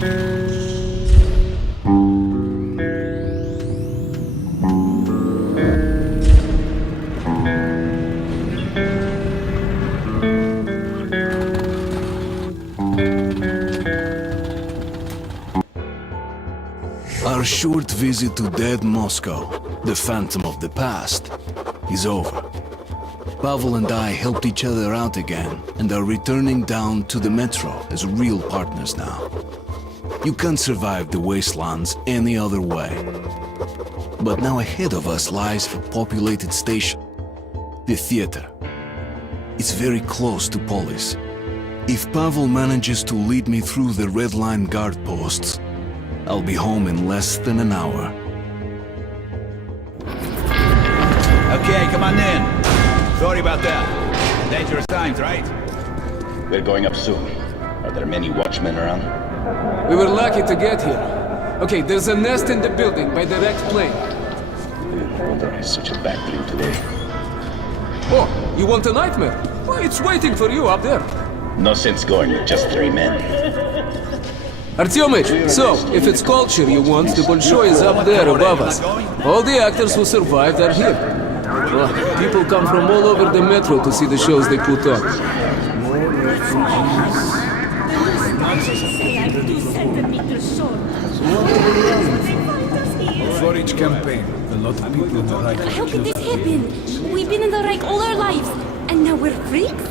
Our short visit to dead Moscow, the phantom of the past, is over. Pavel and I helped each other out again and are returning down to the metro as real partners now. You can't survive the wastelands any other way. But now ahead of us lies a populated station, the theater. It's very close to Polis. If Pavel manages to lead me through the red line guard posts, I'll be home in less than an hour. Okay, come on in. Sorry about that. Dangerous times, right? We're going up soon. Are there many watchmen around? We were lucky to get here. Okay, there's a nest in the building by the wrecked plane. No wonder it's such a bad dream today. Oh, you want a nightmare? Well, it's waiting for you up there. No sense going with just 3 men. Artyomich, so, if it's culture you want, the Bolshoi is up there above us. All the actors who survived are here. Well, people come from all over the metro to see the shows they put on. For each campaign, a lot of people in the Reich. How could this happen? We've been in the Reich all our lives, and now we're freaks?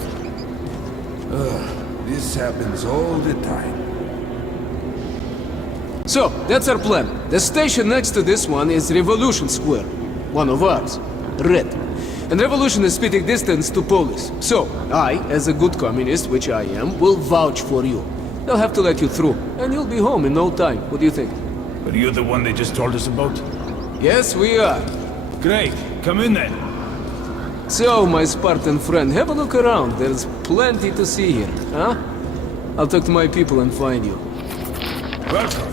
This happens all the time. So, that's our plan. The station next to this one is Revolution Square. One of ours. Red. And Revolution is spitting distance to Polis. So, I, as a good communist, which I am, will vouch for you. They'll have to let you through, and you'll be home in no time. What do you think? Are you the one they just told us about? Yes, we are. Great, come in then. So, my Spartan friend, have a look around. There's plenty to see here, huh? I'll talk to my people and find you. Welcome.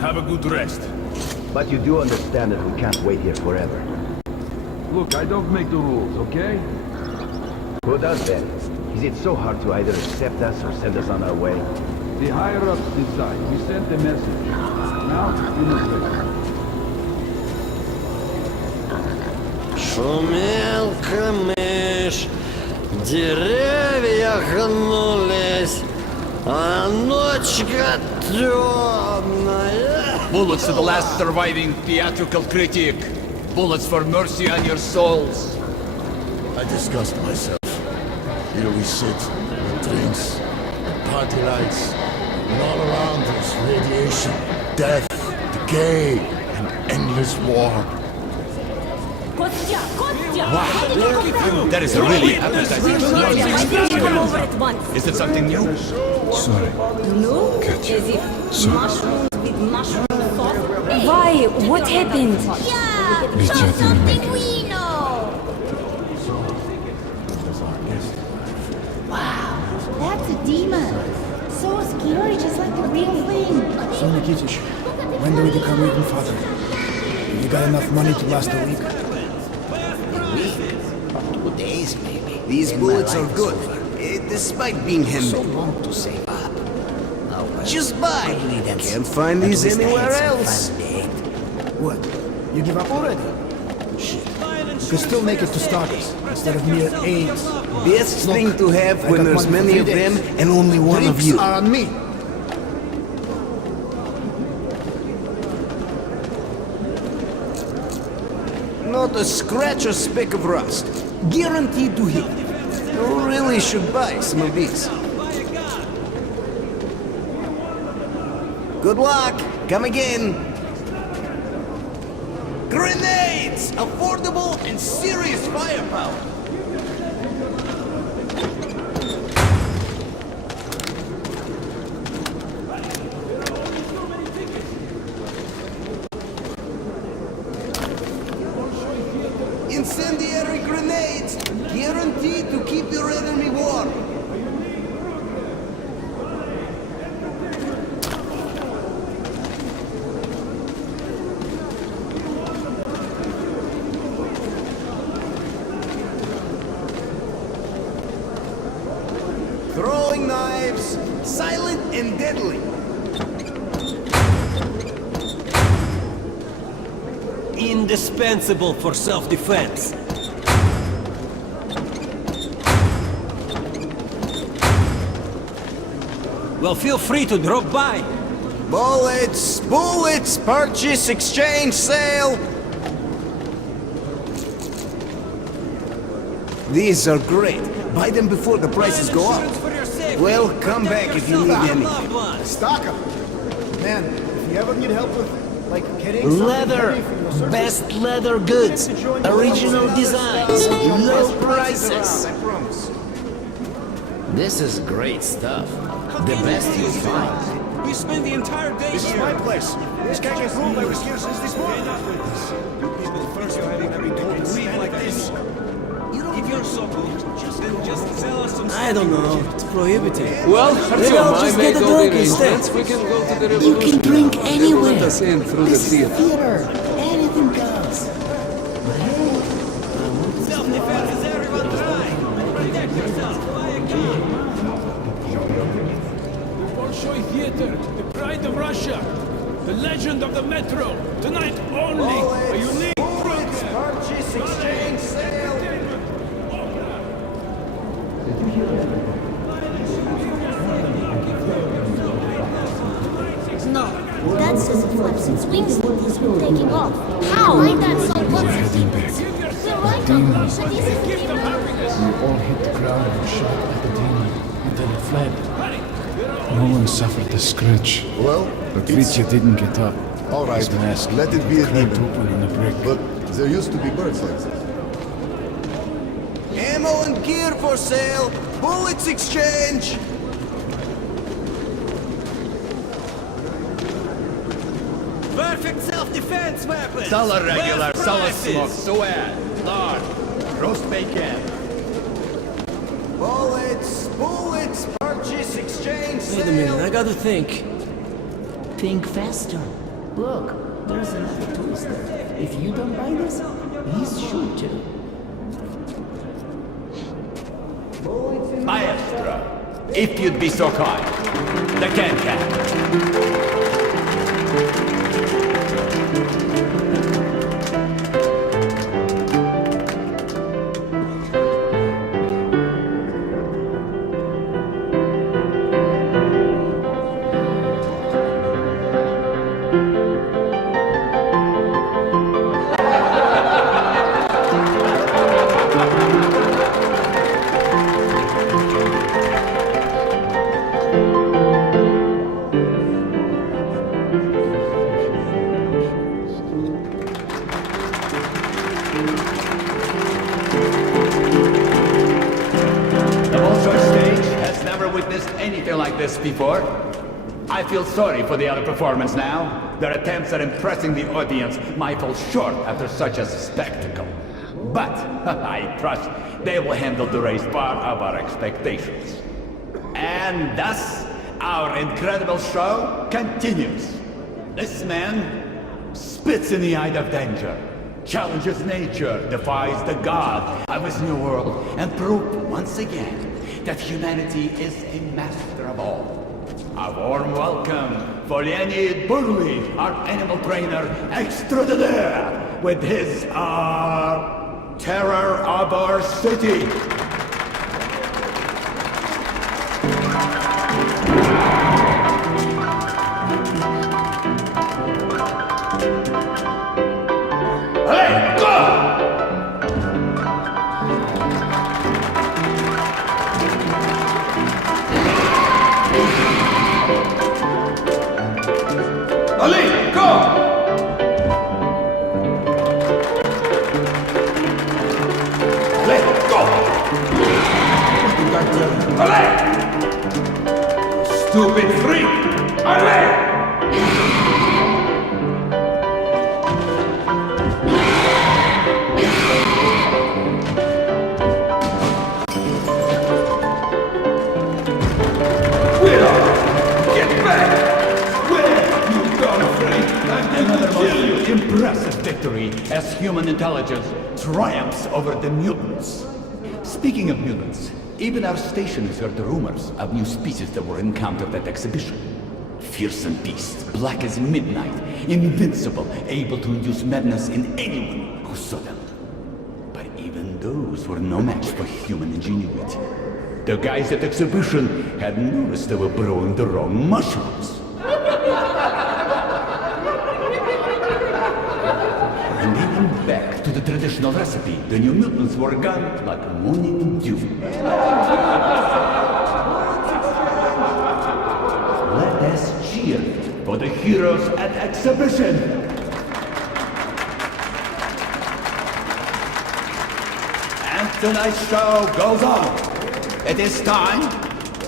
Have a good rest. But you do understand that we can't wait here forever. Look, I don't make the rules, okay? Who does then? Is it so hard to either accept us or send us on our way? The higher-ups decide. We sent the message. Now, you must wait. Шумел камыш, деревья гнулись, а ночка темная. Bullets to the last surviving theatrical critic. Bullets for mercy on your souls. I disgust myself. Here we sit, with drinks, and party lights, and all around us radiation, death, decay, and endless war. Kostya! Kostya! Wow, that is a really appetizing Come over at once. Is it something new? Sorry. No? Katya. As if Sorry. mushrooms with mushroom sauce. Why? What happened? Ведь это не make it. We know! Wow, that's a demon. So scary, just like the real thing. So, Nikitich, when do we become even farther? You got enough money to last a week? 2 days, maybe. These bullets are good, despite being handmade. So long to save up. Just buy. Can't find these anywhere else. What? You give up already? Shit. You can still make it to Starkers instead of mere AIDS. Best thing to have when there's many of them and only one of you. Are on me. Not a scratch or speck of rust. Guaranteed to hit. You really should buy some of these. Good luck. Come again. Grenades! Affordable and serious firepower. Incendiary grenades! Guaranteed to keep your enemy warm. Throwing knives, silent and deadly. indispensable for self-defense. Well, feel free to drop by. Bullets! Bullets! Purchase, exchange, sale! These are great. Buy them before the prices go up. Well, come back if you need anything. Stock 'em. Man, if you ever need help with, like, getting Leather! Best leather goods! Original designs! Low prices! I promise. This is great stuff. The best you find. We spend the entire day This is my place. This guy can prove I was here since this morning. You people first are having every told to stand like this. If you're so good, then just tell us some... I don't know. It's prohibited. Well, Maybe I'll just get a drink instead. We can go to the You revolution. can drink anywhere. Let us in through the theater. Theater. Anything goes. Self-defense is everyone's right. Protect yourself. Buy a gun. Bolshoi Theater, the pride of Russia, the legend of the metro. Tonight only, a unique program. Purchase, exchange, sale! No, that's just a flap since wings has been taking off. How? Why that's so We're heading back. We're right on. So this is Gift of happiness. We all hit the ground and shot at the demon, and then it fled. No one suffered a scratch. Well, But Vitya didn't get up. all right, His mask let it be a cracked demon. open in a brick. But there used to be birds like this. Ammo and gear for sale! Bullets exchange! Perfect self-defense weapon! Solar regular, Best solar prices. smoke, suet, lard, roast bacon. Bullets! Bullets! Purchase, exchange, sale! Wait a minute, I gotta think. Think faster. Look, there's another twist. If you don't buy this, he's sure to. Maestro, if you'd be so kind. The can-can. Anything like this before. I feel sorry for the other performance now. Their attempts at impressing the audience might fall short after such a spectacle. But I trust they will handle the raised bar of our expectations. And thus, our incredible show continues. This man spits in the eye of danger, challenges nature, defies the god of his new world, and proves once again that humanity is a master of all. A warm welcome for Leonid Burley, our animal trainer extraordinaire, with his, terror of our city. Hey, go! Ali, go! Let go! Ali! Stupid freak! Ali! Impressive victory as human intelligence triumphs over the mutants. Speaking of mutants, even our station has heard the rumors of new species that were encountered at exhibition. fearsome beast, black as midnight, invincible, able to induce madness in anyone who saw them. But even those were no match for human ingenuity. The guys at exhibition had noticed they were growing the wrong mushrooms. When they went back to the traditional recipe, the new mutants were gone like morning dew. Let us cheer for the heroes at exhibition. And tonight's show goes on. It is time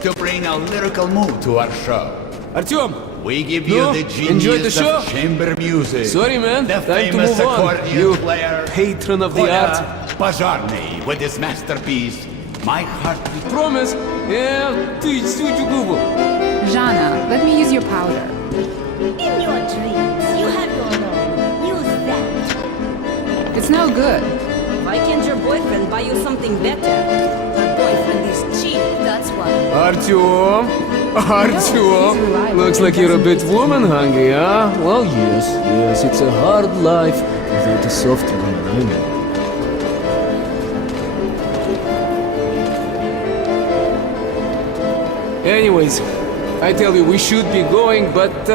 to bring a lyrical mood to our show. Artyom! We give you the enjoyed the genius show? of chamber music. Sorry, man. The Time to famous move on. accordion You player, patron of the art. Pajarny, with his masterpiece, My Heart. Promise? Yeah, ты чуть губу. Jana, let me use your powder. In your dreams, you have your own. Use that. It's no good. Why can't your boyfriend buy you something better? Her boyfriend is cheap, that's why. Artyom! Artyom! Looks like you're a bit woman-hungry, huh? Well, yes, it's a hard life without a soft woman, I know. Anyways, I tell you, we should be going, but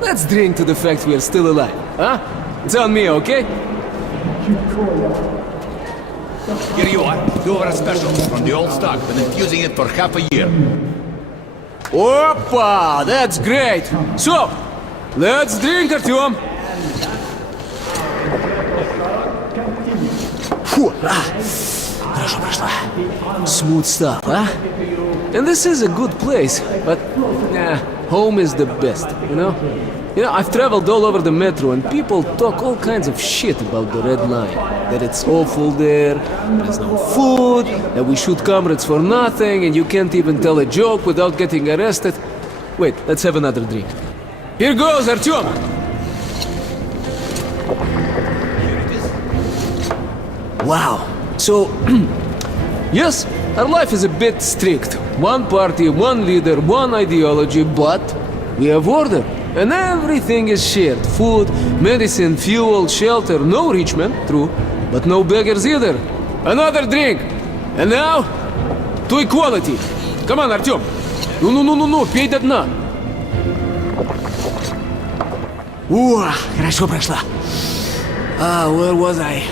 let's drink to the fact we are still alive, huh? It's on me, okay? Here you are. Two of our specials from the old stock. Been infusing it for half a year. Опа! That's great! So, let's drink, Artyom! Фу, хорошо прошла. Smooth stuff, huh? And this is a good place, but home is the best, you know? You know, I've traveled all over the metro and people talk all kinds of shit about the Red Line. That it's awful there, there's no food, that we shoot comrades for nothing, and you can't even tell a joke without getting arrested. Wait, let's have another drink. Here goes, Artyom! Wow. So, yes, our life is a bit strict. One party, one leader, one ideology, but we have order. And everything is shared. Food, medicine, fuel, shelter. No rich men, true, but no beggars either. Another drink. And now, to equality. Come on, Artyom. Ну, пей до дна. Хорошо прошла. Where was I?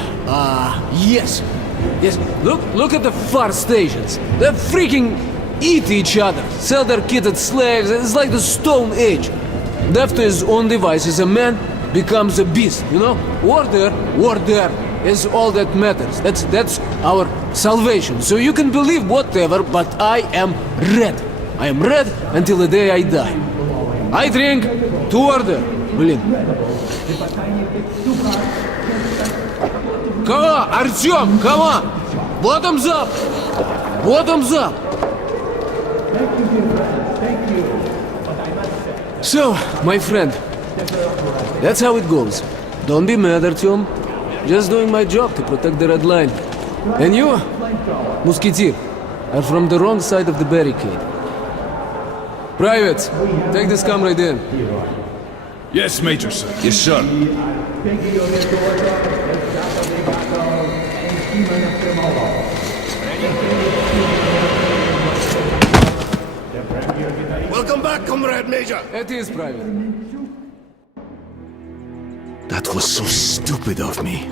Yes. Look at the far stations. They freaking eat each other, sell their kitted slaves. It's like the Stone Age. Left to his own devices, a man becomes a beast, you know? Order is all that matters. That's our salvation. So you can believe whatever, but I am red. I am red until the day I die. I drink to order. Блин. Come on, Artyom, come on! Bottoms up! Bottoms up! So, my friend, that's how it goes. Don't be mad, Artyom. Just doing my job to protect the Red Line. And you, Musketeer, are from the wrong side of the barricade. Privates, take this comrade in. Yes, Major, sir. Yes, sir. Welcome back, Comrade Major. It is private. That was so stupid of me.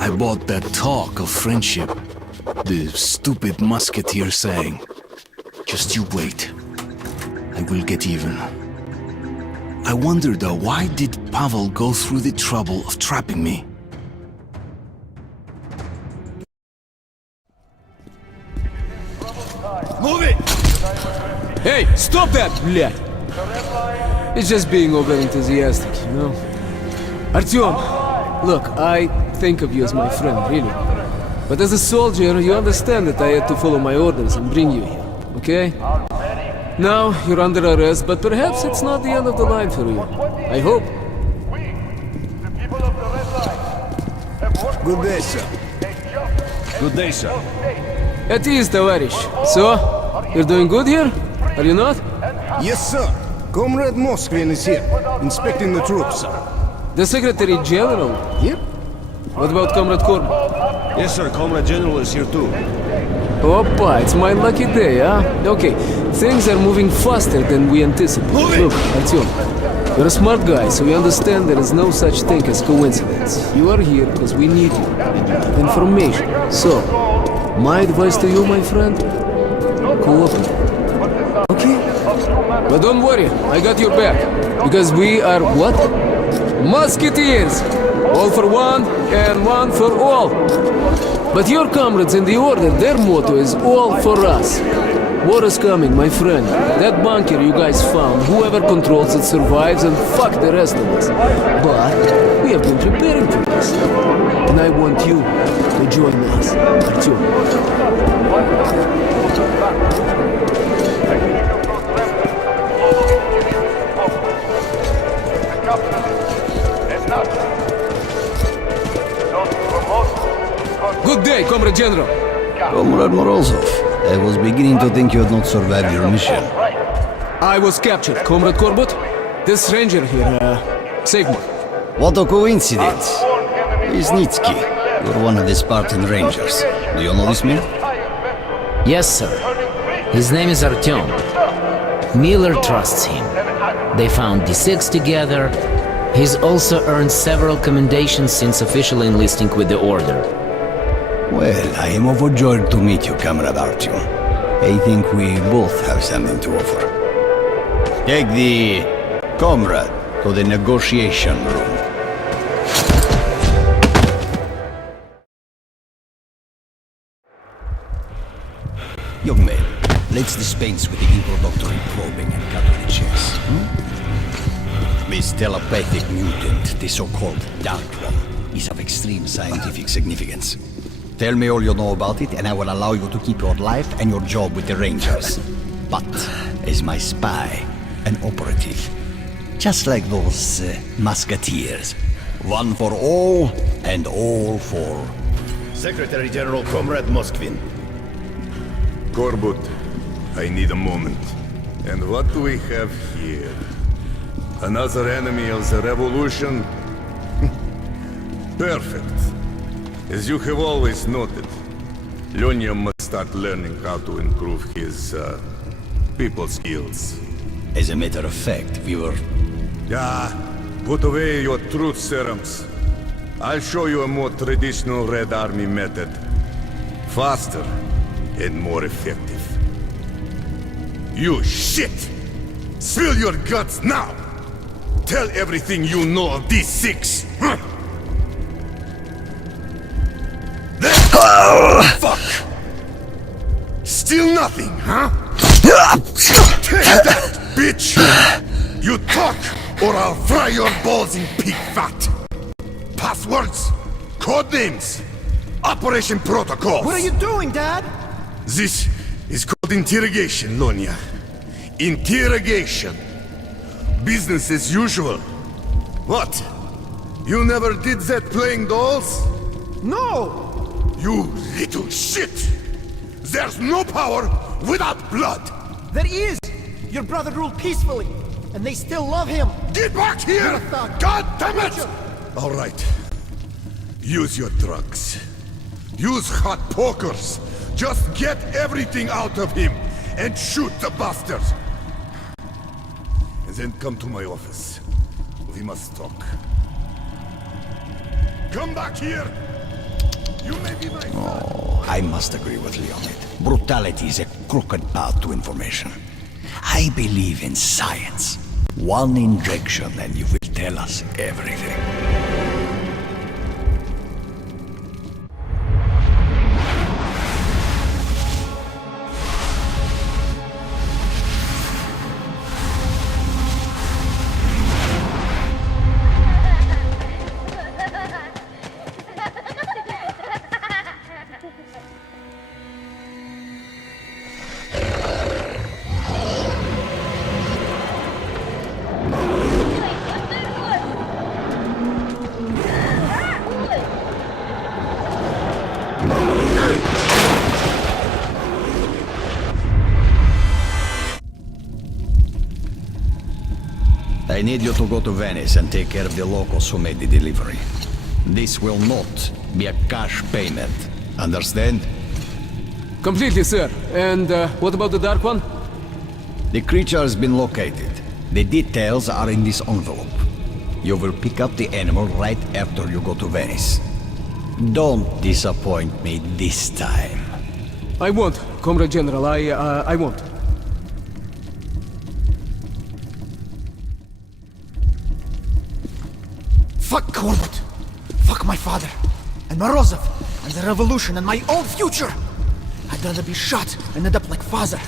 I bought that talk of friendship. The stupid musketeer saying, "Just you wait. I will get even." I wonder though, why did Pavel go through the trouble of trapping me? Move it! Hey, stop that, блядь! It's just being over-enthusiastic, you know? Artyom, look, I think of you as my friend, really. But as a soldier, you understand that I had to follow my orders and bring you here, okay? Now, you're under arrest, but perhaps it's not the end of the line for you. I hope. Good day, sir. Good day, sir. At ease, товарищ. So, you're doing good here? Are you not? Yes, sir. Comrade Moskvin is here, inspecting the troops, sir. The Secretary General here? What about Comrade Corbett? Yes, sir. Comrade General is here too. Opa, it's my lucky day, huh? Okay, things are moving faster than we anticipated. Look, Artyom, you're a smart guy, so you understand there is no such thing as coincidence. You are here because we need you. Information. So, my advice to you, my friend? Cooperate. Okay? But don't worry, I got your back. Because we are what? Musketeers! All for one, and one for all. But your comrades in the Order, their motto is all for us. War is coming, my friend. That bunker you guys found, whoever controls it survives, and fuck the rest of us. But we have been preparing for this. And I want you to join us, Artyom. Good day, Comrade General. Comrade Morozov, I was beginning to think you had not survived your mission. I was captured, Comrade Corbett. This ranger here, saved me. What a coincidence. Isnitsky, you're one of the Spartan Rangers. Do you know this man? Yes, sir. His name is Artyom. Miller trusts him. They found D6 together. He's also earned several commendations since officially enlisting with the Order. Well, I am overjoyed to meet you, Comrade Artyom. I think we both have something to offer. Take the comrade to the negotiation room. Young man, let's dispense with the introductory probing and cut to the chase. This telepathic mutant, the so-called Dark One, is of extreme scientific significance. Tell me all you know about it, and I will allow you to keep your life and your job with the Rangers. But as my spy, an operative, just like those musketeers. One for all, and all for... Secretary General Comrade Moskvin. Corbett, I need a moment. And what do we have here? Another enemy of the revolution? Perfect. As you have always noted, Lyonya must start learning how to improve his, people skills. As a matter of fact, we were... Put away your truth serums. I'll show you a more traditional Red Army method. Faster and more effective. You shit! Spill your guts now! Tell everything you know of these six! Fuck! Still nothing, huh? Take that, bitch! You talk, or I'll fry your balls in pig fat! Passwords, codenames, operation protocols! What are you doing, Dad? This is called interrogation, Lonya. Interrogation. Business as usual. What? You never did that playing dolls? No! You little shit! There's no power without blood! There is! Your brother ruled peacefully, and they still love him! Get back here! God damn it! Alright. Use your drugs. Use hot pokers. Just get everything out of him, and shoot the bastard! And then come to my office. We must talk. Come back here! You may be my... Oh, I must agree with Leonid. Brutality is a crooked path to information. I believe in science. One injection and you will tell us everything. I need you to go to Venice and take care of the locals who made the delivery. This will not be a cash payment. Understand? Completely, sir. And what about the Dark One? The creature has been located. The details are in this envelope. You will pick up the animal right after you go to Venice. Don't disappoint me this time. I won't, Comrade General. I won't. Fuck Corbett. Fuck my father. And Morozov. And the revolution and my own future. I'd rather be shot and end up like father.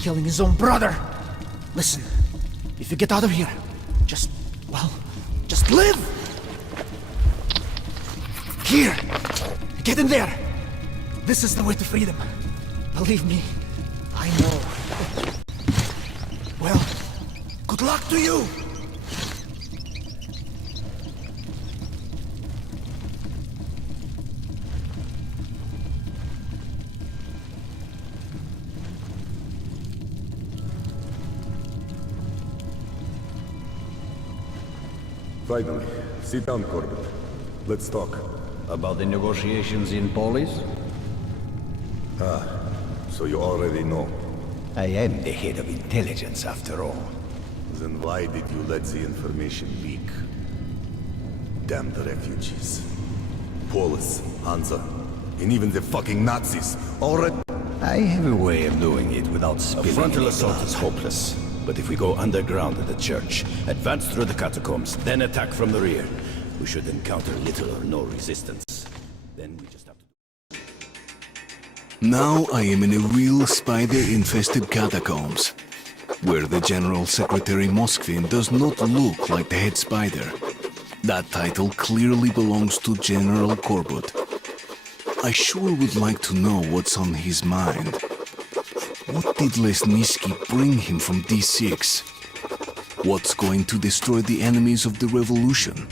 Killing his own brother. Listen. If you get out of here, just live! Here! Get in there! This is the way to freedom. Believe me, I know. Well, good luck to you! Finally. Sit down, Corbett. Let's talk. About the negotiations in Polis? So you already know. I am the head of intelligence, after all. Then why did you let the information leak? Damn the refugees. Polis, Hansa, and even the fucking Nazis. Already... I have a way of doing it without spilling A frontal any assault blood. is hopeless. But if we go underground at the church, advance through the catacombs, then attack from the rear, we should encounter little or no resistance. Then we just have to... Now I am in a real spider-infested catacombs, where the General Secretary Moskvin does not look like the head spider. That title clearly belongs to General Corbett. I sure would like to know what's on his mind. What did Lesniski bring him from D6? What's going to destroy the enemies of the revolution?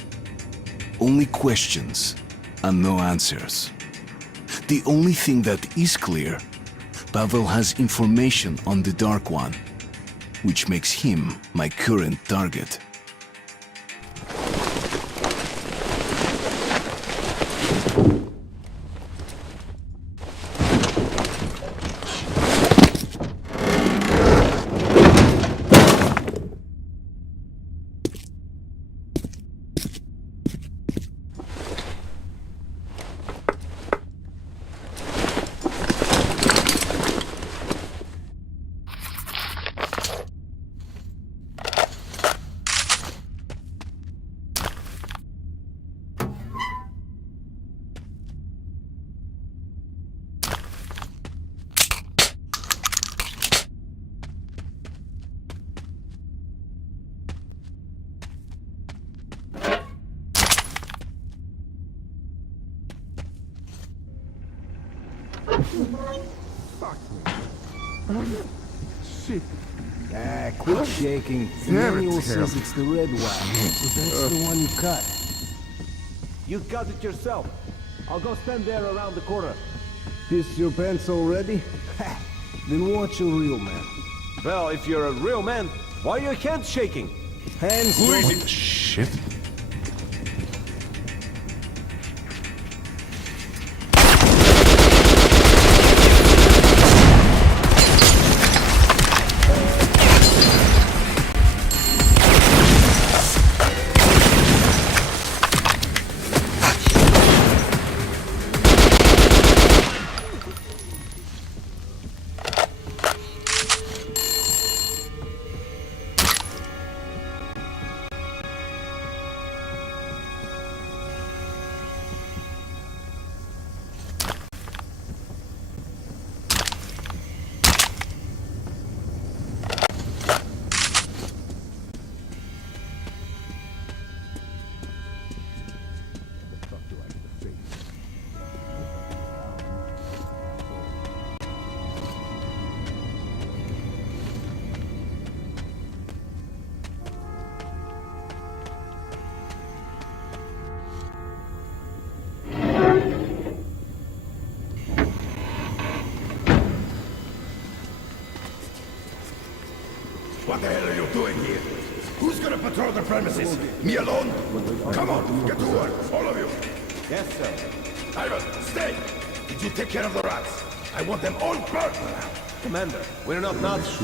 Only questions and no answers. The only thing that is clear, Pavel has information on the Dark One, which makes him my current target. Shit. Quit shaking. The manual says it's the red one. So that's the one you cut. You cut it yourself. I'll go stand there around the corner. Pissed your pants already? Then watch a real man. Well, if you're a real man, why are your hands shaking? Hands Who is it? Shit. premises. Me alone? Come on, get to work, all of you. Yes, sir. Ivan, stay. Did you take care of the rats? I want them all burnt. Commander, we're not nuts.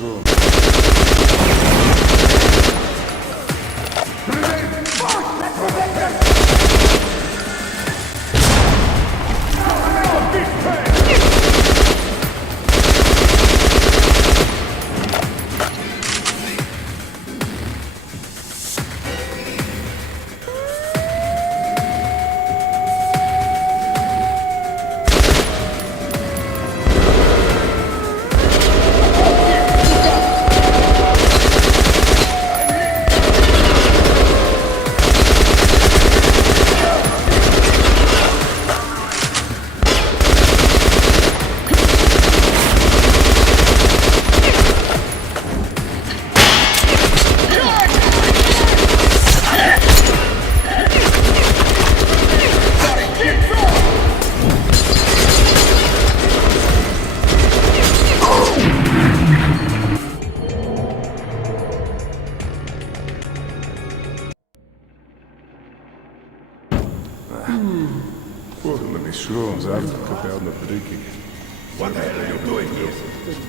What the hell are you doing here?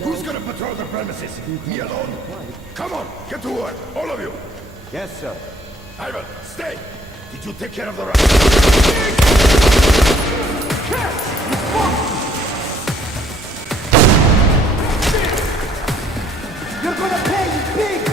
Who's gonna patrol the premises? Me alone? Come on, get to work, all of you. Yes, sir. Ivan, stay. Did you take care of the rats? You're gonna pay, you pig!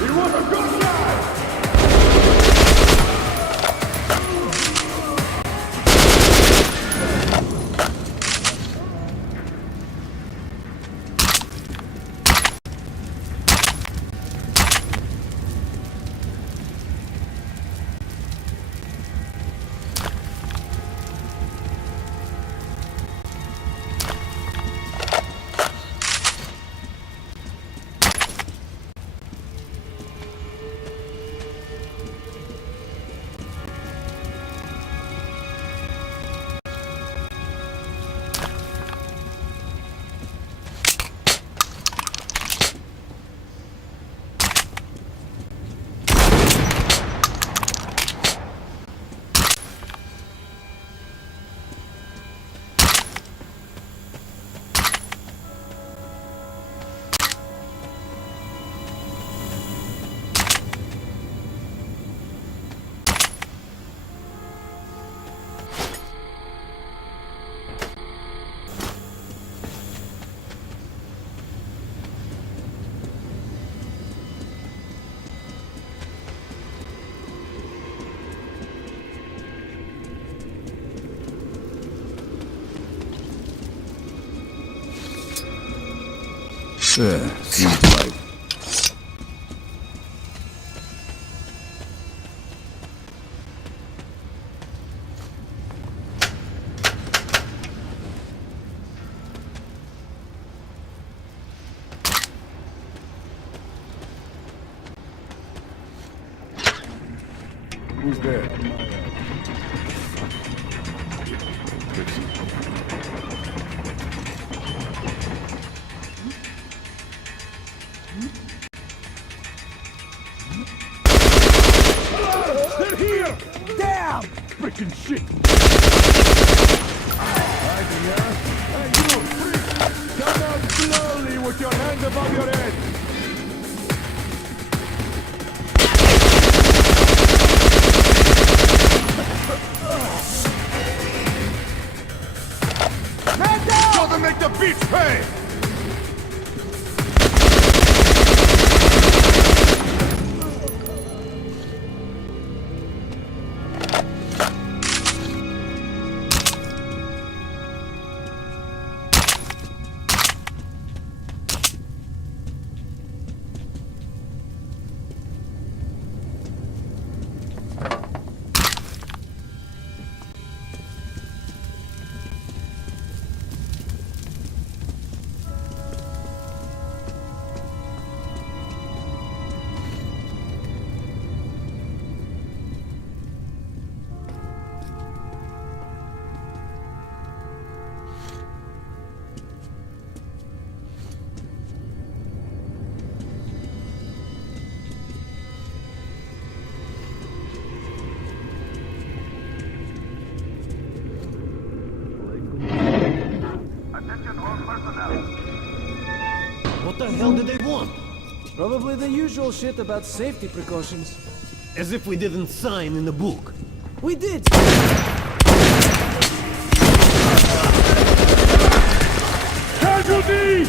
He was Seems like. Who's there? They're here! Damn! Freaking shit! Hey, you! Freak! Come out slowly with your hands above your head! Man down! Gotta make the beach pay! What the hell did they want? Probably the usual shit about safety precautions. As if we didn't sign in the book. We did! Casualty!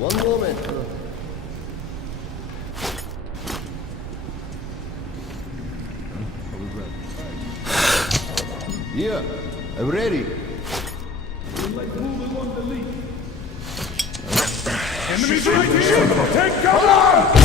One moment. Yeah, I'm ready. Enemies right here! Take cover!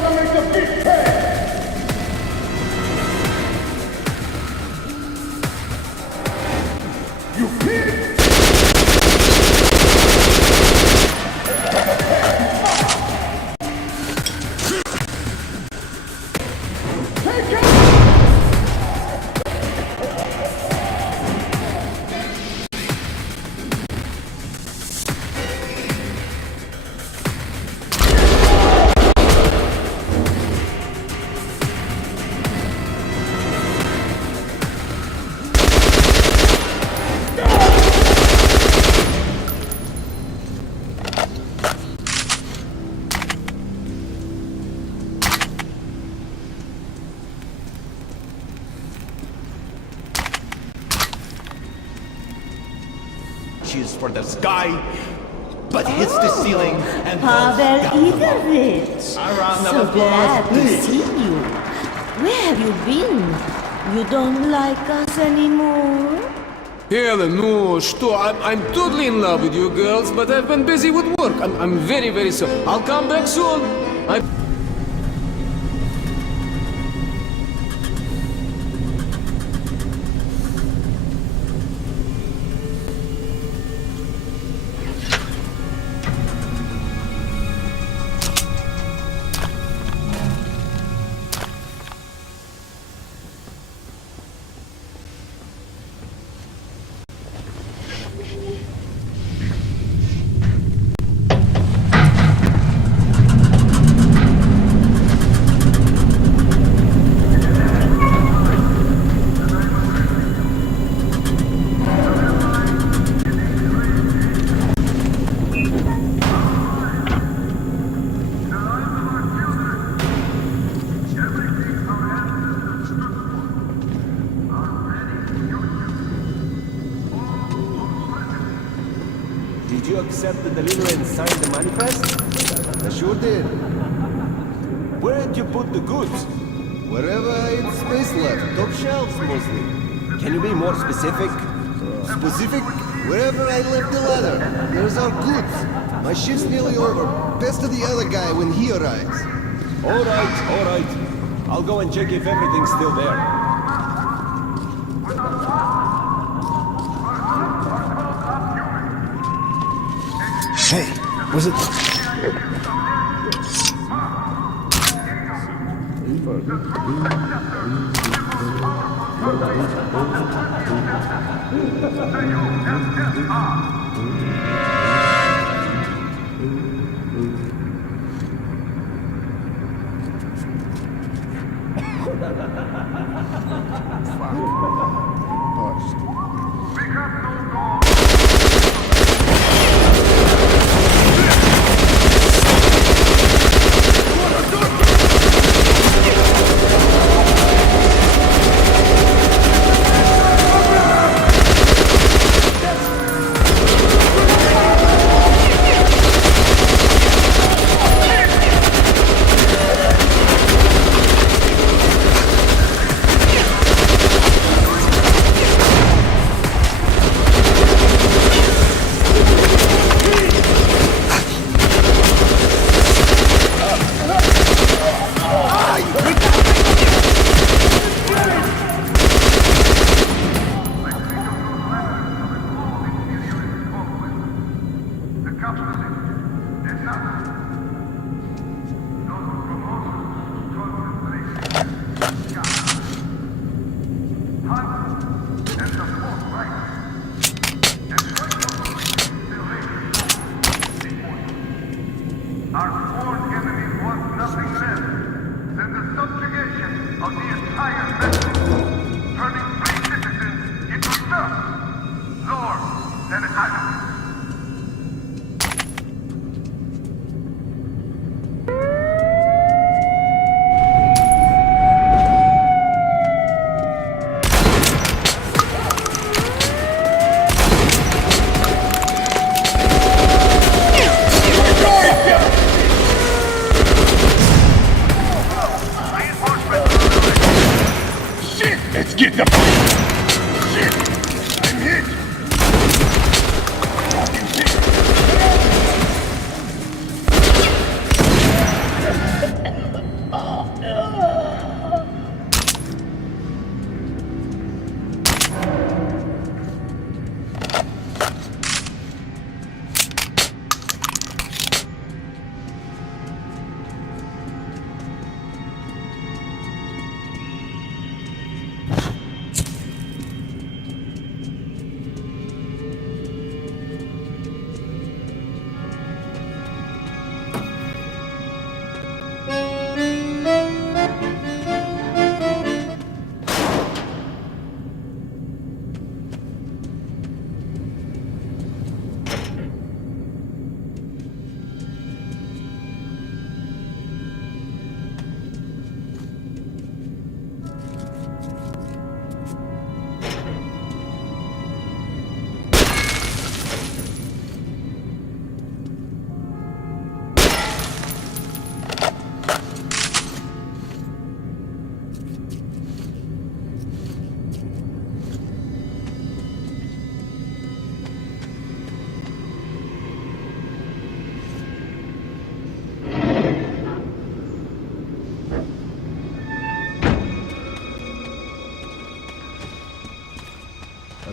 gonna make the big pay! You pig! Reaches for the sky, but hits the ceiling and Pavel falls down. Igovich, A round of so applause, glad to please. see you. Where have you been? You don't like us anymore? Helen, no, что? I'm totally in love with you girls, but I've been busy with work. I'm very, very sorry. I'll come back soon. Did you accept the delivery and sign the manifest? I sure did. Where did you put the goods? Wherever I had space left, top shelves mostly. Can you be more specific? Specific? Wherever I left the ladder. There's our goods. My shift's nearly over. Best to the other guy when he arrives. All right. I'll go and check if everything's still there. Hey, was it... Get the... Shit! I'm hit! Fucking shit!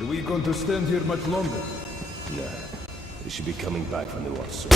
Are we going to stand here much longer? Nah. They should be coming back from the war soon.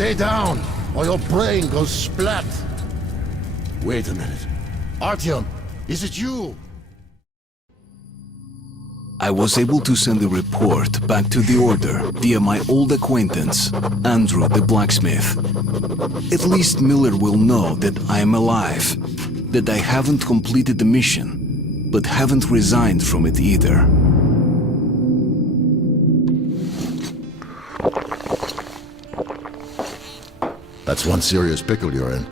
Stay down, or your brain goes splat. Wait a minute. Artyom, is it you? I was able to send a report back to the Order via my old acquaintance, Andrew the blacksmith. At least Miller will know that I am alive, that I haven't completed the mission, but haven't resigned from it either. That's one serious pickle you're in.